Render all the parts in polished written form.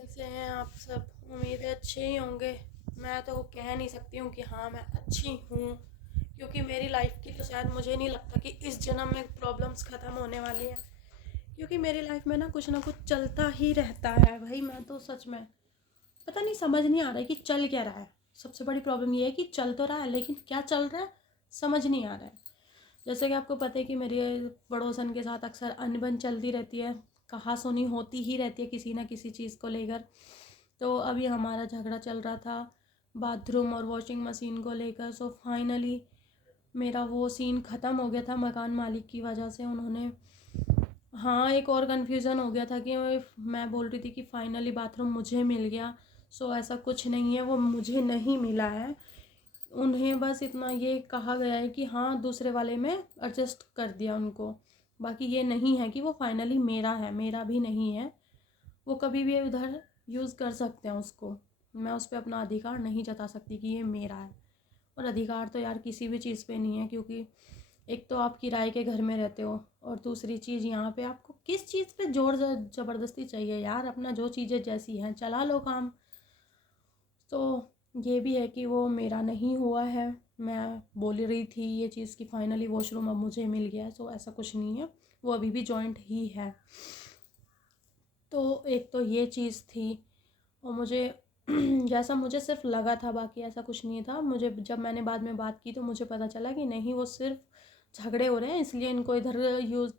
कैसे हैं आप सब? उम्मीद है अच्छे ही होंगे। मैं तो कह नहीं सकती हूँ कि हाँ मैं अच्छी हूँ, क्योंकि मेरी लाइफ की तो शायद मुझे नहीं लगता कि इस जन्म में प्रॉब्लम्स ख़त्म होने वाली हैं। क्योंकि मेरी लाइफ में ना कुछ चलता ही रहता है भाई। मैं तो सच में पता नहीं, समझ नहीं आ रहा है कि चल क्या रहा है। सबसे बड़ी प्रॉब्लम ये है कि चल तो रहा है लेकिन क्या चल रहा है समझ नहीं आ रहा है। जैसे कि आपको पता है कि मेरी पड़ोसन के साथ अक्सर अनबन चलती रहती है, कहा सुनी होती ही रहती है किसी ना किसी चीज़ को लेकर। तो अभी हमारा झगड़ा चल रहा था बाथरूम और वॉशिंग मशीन को लेकर। सो फाइनली मेरा वो सीन ख़त्म हो गया था मकान मालिक की वजह से। उन्होंने, हाँ, एक और कन्फ्यूज़न हो गया था कि मैं बोल रही थी कि फाइनली बाथरूम मुझे मिल गया। सो ऐसा कुछ नहीं है, वो मुझे नहीं मिला है। उन्हें बस इतना ये कहा गया है कि हाँ दूसरे वाले में एडजस्ट कर दिया उनको। बाकी ये नहीं है कि वो फाइनली मेरा है, मेरा भी नहीं है। वो कभी भी उधर यूज़ कर सकते हैं उसको। मैं उस पर अपना अधिकार नहीं जता सकती कि ये मेरा है। और अधिकार तो यार किसी भी चीज़ पे नहीं है, क्योंकि एक तो आप किराए के घर में रहते हो और दूसरी चीज़ यहाँ पे आपको किस चीज़ पे जोर ज़बरदस्ती चाहिए यार। अपना जो चीज़ें जैसी हैं चला लो काम। तो ये भी है कि वो मेरा नहीं हुआ है। मैं बोल रही थी ये चीज़ कि फाइनली वॉशरूम अब मुझे मिल गया है। सो ऐसा कुछ नहीं है, वो अभी भी जॉइंट ही है। तो एक तो ये चीज़ थी। और मुझे जैसा मुझे सिर्फ लगा था, बाकी ऐसा कुछ नहीं था। मुझे जब मैंने बाद में बात की तो मुझे पता चला कि नहीं, वो सिर्फ झगड़े हो रहे हैं इसलिए इनको इधर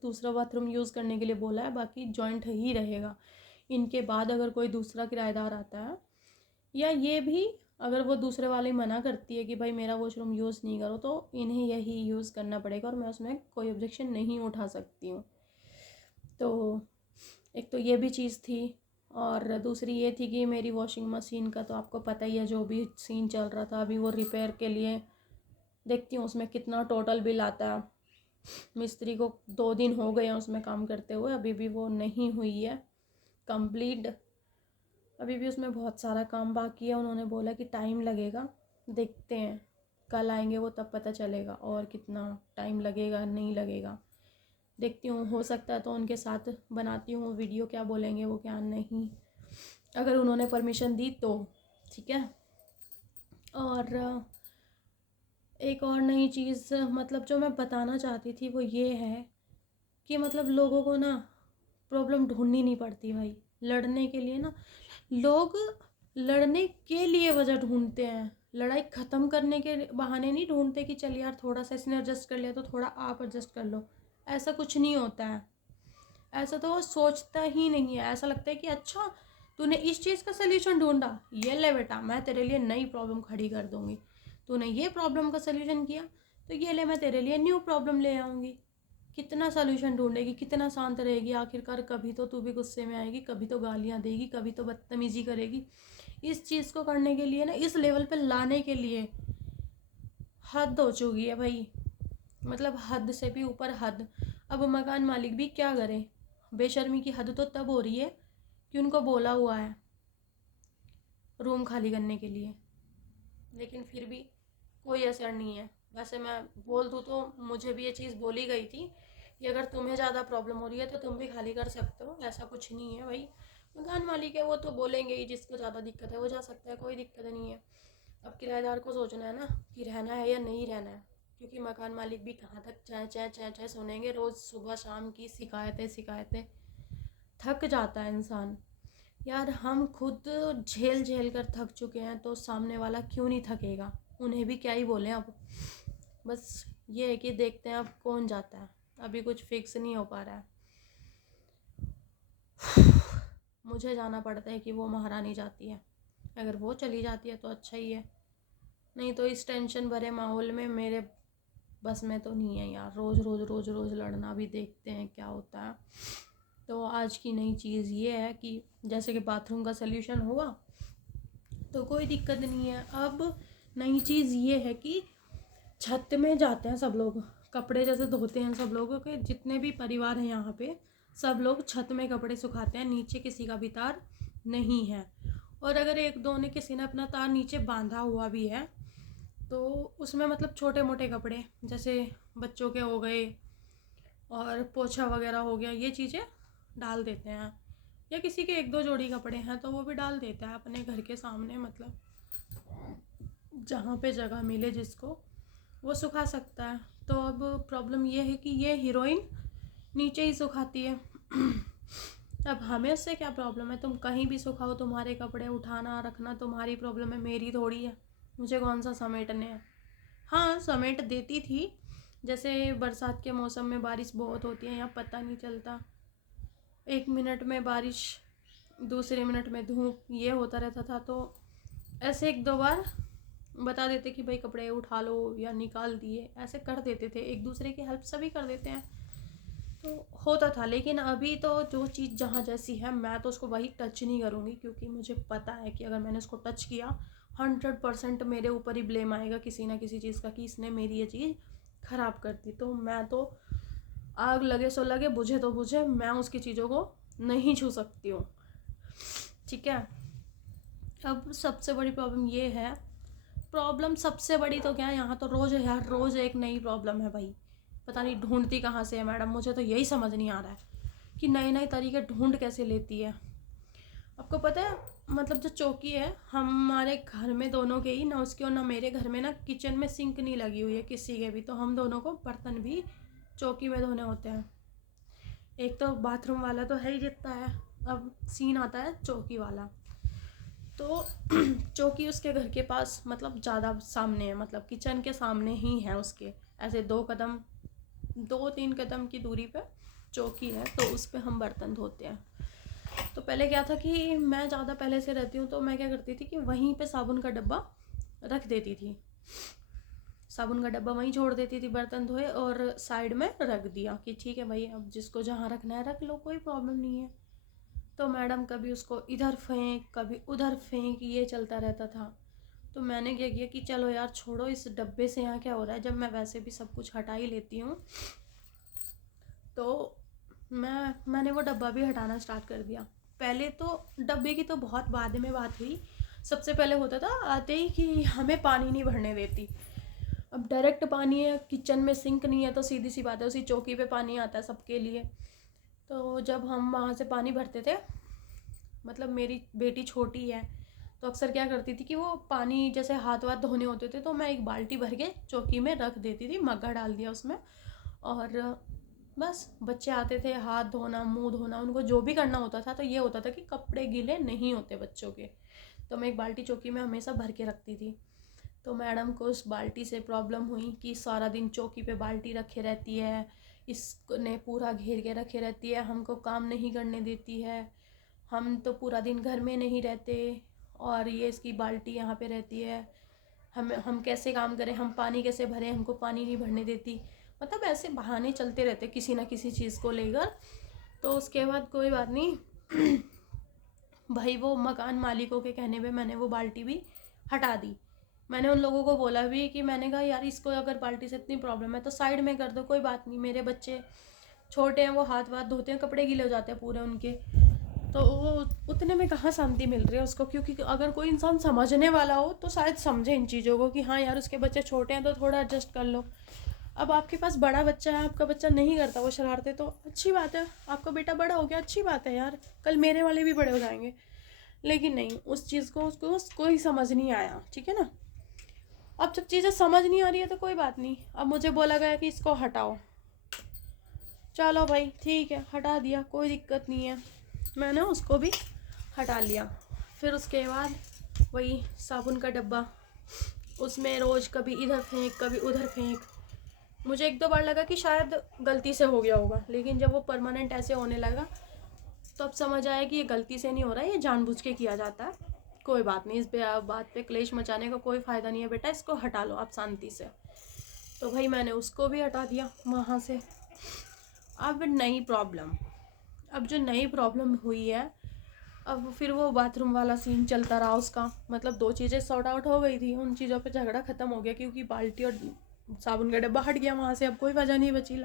दूसरा बाथरूम यूज़ करने के लिए बोला है, बाकी जॉइंट ही रहेगा। इनके बाद अगर कोई दूसरा किराएदार आता है, या ये भी अगर वो दूसरे वाले मना करती है कि भाई मेरा वॉशरूम यूज़ नहीं करो, तो इन्हें यही यूज़ करना पड़ेगा और मैं उसमें कोई ऑब्जेक्शन नहीं उठा सकती हूँ। तो एक तो ये भी चीज़ थी। और दूसरी ये थी कि मेरी वॉशिंग मशीन का तो आपको पता ही है, जो भी सीन चल रहा था। अभी वो रिपेयर के लिए देखती हूँ उसमें कितना टोटल बिल आता है। मिस्त्री को 2 दिन हो गए हैं उसमें काम करते हुए, अभी भी वो नहीं हुई है कंप्लीट। अभी भी उसमें बहुत सारा काम बाकी है। उन्होंने बोला कि टाइम लगेगा, देखते हैं कल आएंगे वो, तब पता चलेगा और कितना टाइम लगेगा नहीं लगेगा। देखती हूँ, हो सकता है तो उनके साथ बनाती हूँ वीडियो, क्या बोलेंगे वो क्या नहीं, अगर उन्होंने परमिशन दी तो ठीक है। और एक और नई चीज़ मतलब जो मैं बताना चाहती थी वो ये है कि मतलब लोगों को ना प्रॉब्लम ढूंढनी नहीं पड़ती भाई लड़ने के लिए ना। लोग लड़ने के लिए वजह ढूंढते हैं, लड़ाई ख़त्म करने के बहाने नहीं ढूंढते कि चल यार थोड़ा सा इसने एडजस्ट कर लिया तो थोड़ा आप एडजस्ट कर लो। ऐसा कुछ नहीं होता है। ऐसा तो वो सोचता ही नहीं है। ऐसा लगता है कि अच्छा तूने इस चीज़ का सल्यूशन ढूंढा, ये ले बेटा मैं तेरे लिए नई प्रॉब्लम खड़ी कर दूंगी। तूने ये प्रॉब्लम का सल्यूशन किया तो ये ले मैं तेरे लिए न्यू प्रॉब्लम ले आऊँगी। कितना सॉल्यूशन ढूंढेगी, कितना शांत रहेगी? आखिरकार कभी तो तू भी गुस्से में आएगी, कभी तो गालियाँ देगी, कभी तो बदतमीजी करेगी। इस चीज़ को करने के लिए ना, इस लेवल पे लाने के लिए हद हो चुकी है भाई। मतलब हद से भी ऊपर हद। अब मकान मालिक भी क्या करे? बेशर्मी की हद तो तब हो रही है कि उनको बोला हुआ है रूम खाली करने के लिए, लेकिन फिर भी कोई असर नहीं है। वैसे मैं बोल दूँ तो मुझे भी ये चीज़ बोली गई थी कि अगर तुम्हें ज़्यादा प्रॉब्लम हो रही है तो तुम भी खाली कर सकते हो, ऐसा कुछ नहीं है भाई। मकान मालिक है वो तो बोलेंगे ही, जिसको ज़्यादा दिक्कत है वो जा सकता है, कोई दिक्कत नहीं है। अब किराएदार को सोचना है ना कि रहना है या नहीं रहना है, क्योंकि मकान मालिक भी कहाँ तक चै चै चै चै सुनेंगे रोज़ सुबह शाम की शिकायतें शिकायतें। थक जाता है इंसान। यार हम खुद झेल झेल कर थक चुके हैं तो सामने वाला क्यों नहीं थकेगा? उन्हें भी क्या ही बोलें अब। बस ये है कि देखते हैं अब कौन जाता है, अभी कुछ फिक्स नहीं हो पा रहा है। मुझे जाना पड़ता है कि वो महारानी जाती है। अगर वो चली जाती है तो अच्छा ही है, नहीं तो इस टेंशन भरे माहौल में मेरे बस में तो नहीं है यार। रोज़ रोज़ रोज़ रोज़ लड़ना भी, देखते हैं क्या होता है। तो आज की नई चीज़ ये है कि जैसे कि बाथरूम का सल्यूशन हुआ तो कोई दिक्कत नहीं है। अब नई चीज़ ये है कि छत में जाते हैं सब लोग, कपड़े जैसे धोते हैं सब लोगों के, जितने भी परिवार हैं यहाँ पे सब लोग छत में कपड़े सुखाते हैं। नीचे किसी का भी तार नहीं है। और अगर एक दो ने किसी ने अपना तार नीचे बांधा हुआ भी है तो उसमें मतलब छोटे मोटे कपड़े जैसे बच्चों के हो गए और पोछा वगैरह हो गया, ये चीज़ें डाल देते हैं। या किसी के 1-2 जोड़ी कपड़े हैं तो वो भी डाल देता है अपने घर के सामने, मतलब जहाँ पे जगह मिले जिसको वो सुखा सकता है। तो अब प्रॉब्लम ये है कि ये हीरोइन नीचे ही सुखाती है। अब हमें उससे क्या प्रॉब्लम है, तुम कहीं भी सुखाओ, तुम्हारे कपड़े उठाना रखना तुम्हारी प्रॉब्लम है, मेरी थोड़ी है। मुझे कौन सा समेटने हैं। हाँ समेट देती थी, जैसे बरसात के मौसम में बारिश बहुत होती है, यहाँ पता नहीं चलता, 1 मिनट में बारिश, दूसरे मिनट में धूप, ये होता रहता था। तो ऐसे 1-2 बार बता देते कि भाई कपड़े उठा लो या निकाल दिए, ऐसे कर देते थे, एक दूसरे की हेल्प सभी कर देते हैं तो होता था। लेकिन अभी तो जो चीज़ जहाँ जैसी है मैं तो उसको वही टच नहीं करूँगी, क्योंकि मुझे पता है कि अगर मैंने उसको टच किया 100% मेरे ऊपर ही ब्लेम आएगा किसी ना किसी चीज़ का कि इसने मेरी ये चीज़ ख़राब कर दी। तो मैं तो आग लगे सो लगे, बुझे तो बुझे, मैं उसकी चीज़ों को नहीं छू सकती हूँ, ठीक है। अब सबसे बड़ी प्रॉब्लम ये है, प्रॉब्लम सबसे बड़ी तो क्या है, यहाँ तो रोज़ है यार, रोज़ एक नई प्रॉब्लम है भाई। पता नहीं ढूंढती कहाँ से है मैडम, मुझे तो यही समझ नहीं आ रहा है कि नए नए तरीके ढूंढ कैसे लेती है। आपको पता है मतलब जो चौकी है हमारे घर में दोनों के ही, ना उसके और ना मेरे घर में ना किचन में सिंक नहीं लगी हुई है किसी के भी, तो हम दोनों को बर्तन भी चौकी में धोने होते हैं। एक तो बाथरूम वाला तो है ही जितना है, अब सीन आता है चौकी वाला। तो चौकी उसके घर के पास मतलब ज़्यादा सामने है, मतलब किचन के सामने ही है उसके, ऐसे 2-3 कदम की दूरी पे चौकी है, तो उस पर हम बर्तन धोते हैं। तो पहले क्या था कि मैं ज़्यादा पहले से रहती हूँ, तो मैं क्या करती थी कि वहीं पे साबुन का डब्बा रख देती थी, साबुन का डब्बा वहीं छोड़ देती थी, बर्तन धोए और साइड में रख दिया कि ठीक है भाई अब जिसको जहाँ रखना है रख लो, कोई प्रॉब्लम नहीं है। तो मैडम कभी उसको इधर फेंक कभी उधर फेंक, ये चलता रहता था। तो मैंने क्या किया कि चलो यार छोड़ो, इस डब्बे से यहाँ क्या हो रहा है, जब मैं वैसे भी सब कुछ हटा ही लेती हूँ। तो मैंने वो डब्बा भी हटाना स्टार्ट कर दिया। पहले तो डब्बे की तो बहुत बाद में बात हुई, सबसे पहले होता था आते ही कि हमें पानी नहीं भरने देती। अब डायरेक्ट पानी है, किचन में सिंक नहीं है, तो सीधी सी बात है उसी चौकी पे पानी आता है सबके लिए। तो जब हम वहाँ से पानी भरते थे, मतलब मेरी बेटी छोटी है तो अक्सर क्या करती थी कि वो पानी जैसे हाथ वाथ धोने होते थे तो मैं एक बाल्टी भर के चौकी में रख देती थी, मग्गा डाल दिया उसमें, और बस बच्चे आते थे, हाथ धोना मुंह धोना, उनको जो भी करना होता था, तो ये होता था कि कपड़े गीले नहीं होते बच्चों के। तो मैं एक बाल्टी चौकी में हमेशा भर के रखती थी। तो मैडम को उस बाल्टी से प्रॉब्लम हुई कि सारा दिन चौकी पे बाल्टी रखे रहती है, इसने पूरा घेर के रखे रहती है, हमको काम नहीं करने देती है, हम तो पूरा दिन घर में नहीं रहते और ये इसकी बाल्टी यहाँ पे रहती है, हम कैसे काम करें, हम पानी कैसे भरें, हमको पानी नहीं भरने देती। मतलब ऐसे बहाने चलते रहते किसी ना किसी चीज़ को लेकर। तो उसके बाद कोई बात नहीं भाई वो मकान मालिकों के कहने पे मैंने वो बाल्टी भी हटा दी। मैंने उन लोगों को बोला भी कि मैंने कहा यार इसको अगर बाल्टी से इतनी प्रॉब्लम है तो साइड में कर दो, कोई बात नहीं, मेरे बच्चे छोटे हैं, वो हाथ वाथ धोते हैं, कपड़े गीले हो जाते हैं पूरे उनके। तो वो उतने में कहाँ शांति मिल रही है उसको, क्योंकि अगर कोई इंसान समझने वाला हो तो शायद समझे इन चीज़ों को कि हाँ यार उसके बच्चे छोटे हैं तो थोड़ा एडजस्ट कर लो। अब आपके पास बड़ा बच्चा है, आपका बच्चा नहीं करता वो शरारतें, तो अच्छी बात है, आपका बेटा बड़ा हो गया, अच्छी बात है यार, कल मेरे वाले भी बड़े हो जाएंगे। लेकिन नहीं, उस चीज़ को उसको ही समझ नहीं आया, ठीक है ना। अब जब चीज़ें समझ नहीं आ रही है तो कोई बात नहीं, अब मुझे बोला गया कि इसको हटाओ, चलो भाई ठीक है हटा दिया, कोई दिक्कत नहीं है, मैंने उसको भी हटा लिया। फिर उसके बाद वही साबुन का डब्बा, उसमें रोज़ कभी इधर फेंक कभी उधर फेंक। मुझे 1-2 बार लगा कि शायद गलती से हो गया होगा, लेकिन जब वो परमानेंट ऐसे होने लगा तो अब समझ आया कि ये गलती से नहीं हो रहा है, ये जानबूझ के किया जाता है। कोई बात नहीं, इस बात पे क्लेश मचाने का कोई फ़ायदा नहीं है बेटा, इसको हटा लो आप शांति से। तो भाई मैंने उसको भी हटा दिया वहाँ से। अब जो नई प्रॉब्लम हुई है, अब फिर वो बाथरूम वाला सीन चलता रहा उसका। मतलब 2 चीज़ें सॉर्ट आउट हो गई थी, उन चीज़ों पे झगड़ा ख़त्म हो गया क्योंकि बाल्टी और साबुन का डब्बा हट गया वहाँ से, अब कोई वजह नहीं बची।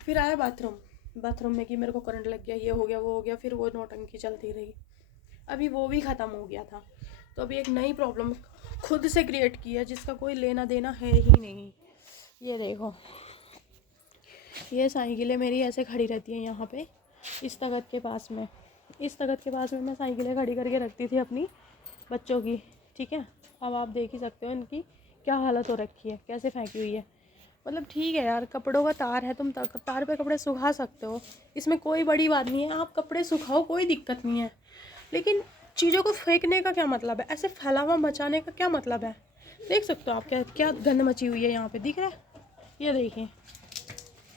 फिर आया बाथरूम में कि मेरे को करंट लग गया, ये हो गया वो हो गया, फिर वो नौटंकी चलती रही। अभी वो भी ख़त्म हो गया था, तो अभी एक नई प्रॉब्लम खुद से क्रिएट की है जिसका कोई लेना देना है ही नहीं। ये देखो, ये साइकिलें मेरी ऐसे खड़ी रहती हैं यहाँ पे इस तख्त के पास में, इस तख्त के पास में मैं साइकिलें खड़ी करके रखती थी अपनी बच्चों की, ठीक है। अब आप देख ही सकते हो इनकी क्या हालत हो रखी है, कैसे फेंकी हुई है। मतलब ठीक है यार, कपड़ों का तार है, तुम तार पे कपड़े सुखा सकते हो, इसमें कोई बड़ी बात नहीं है, आप कपड़े सुखाओ, कोई दिक्कत नहीं है। लेकिन चीज़ों को फेंकने का क्या मतलब है, ऐसे फैलावा मचाने का क्या मतलब है। देख सकते हो आप क्या क्या गंद मची हुई है यहाँ पे, दिख रहा है, ये देखिए,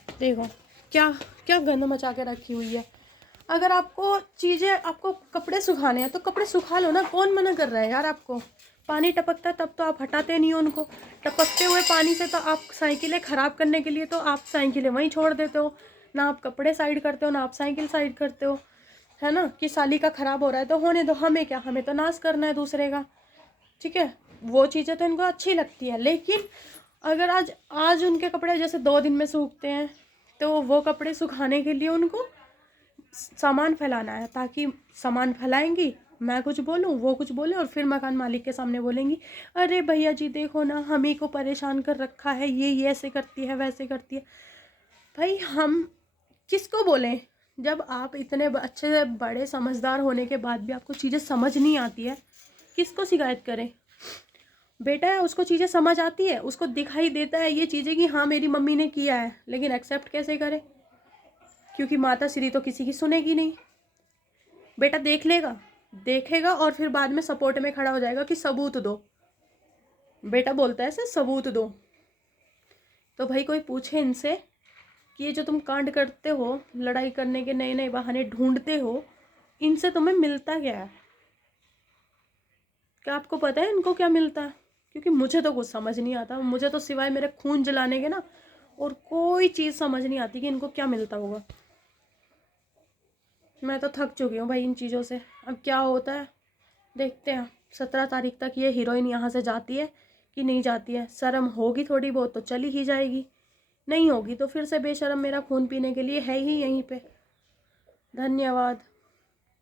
देखो क्या क्या गंद मचा के रखी हुई है। अगर आपको चीज़ें, आपको कपड़े सुखाने हैं तो कपड़े सुखा लो ना, कौन मना कर रहा है यार आपको। पानी टपकता है तब तो आप हटाते नहीं हो उनको, टपकते हुए पानी से तो आप साइकिलें ख़राब करने के लिए तो आप साइकिलें वहीं छोड़ देते हो, ना आप कपड़े साइड करते हो ना आप साइकिल साइड करते हो, है ना। कि साली का ख़राब हो रहा है तो होने दो, हमें क्या, हमें तो नाश करना है दूसरे का, ठीक है। वो चीज़ें तो इनको अच्छी लगती है, लेकिन अगर आज आज उनके कपड़े जैसे 2 दिन में सूखते हैं, तो वो कपड़े सुखाने के लिए उनको सामान फैलाना है, ताकि सामान फैलाएंगी, मैं कुछ बोलूँ वो कुछ बोले, और फिर मकान मालिक के सामने बोलेंगी, अरे भैया जी देखो ना, हम ही को परेशान कर रखा है, ये ऐसे करती है वैसे करती है। भाई हम किसको बोलें, जब आप इतने अच्छे से बड़े समझदार होने के बाद भी आपको चीज़ें समझ नहीं आती है, किसको शिकायत करें। बेटा है, उसको चीज़ें समझ आती है, उसको दिखाई देता है ये चीज़ें कि हाँ मेरी मम्मी ने किया है, लेकिन एक्सेप्ट कैसे करे, क्योंकि माता श्री तो किसी की सुनेगी नहीं। बेटा देख लेगा, देखेगा और फिर बाद में सपोर्ट में खड़ा हो जाएगा कि सबूत दो। बेटा बोलता है ऐसे, सबूत दो। तो भाई कोई पूछे इनसे कि ये जो तुम कांड करते हो, लड़ाई करने के नए नए बहाने ढूंढते हो, इनसे तुम्हें मिलता क्या है। क्या आपको पता है इनको क्या मिलता है? क्योंकि मुझे तो कुछ समझ नहीं आता, मुझे तो सिवाय मेरे खून जलाने के ना और कोई चीज़ समझ नहीं आती कि इनको क्या मिलता होगा। मैं तो थक चुकी हूँ भाई इन चीज़ों से। अब क्या होता है देखते हैं। 17 तारीख तक ये हीरोइन यहाँ से जाती है कि नहीं जाती है। शर्म होगी थोड़ी बहुत तो चली ही जाएगी, नहीं होगी तो फिर से बेशर्म मेरा खून पीने के लिए है ही यहीं पे। धन्यवाद।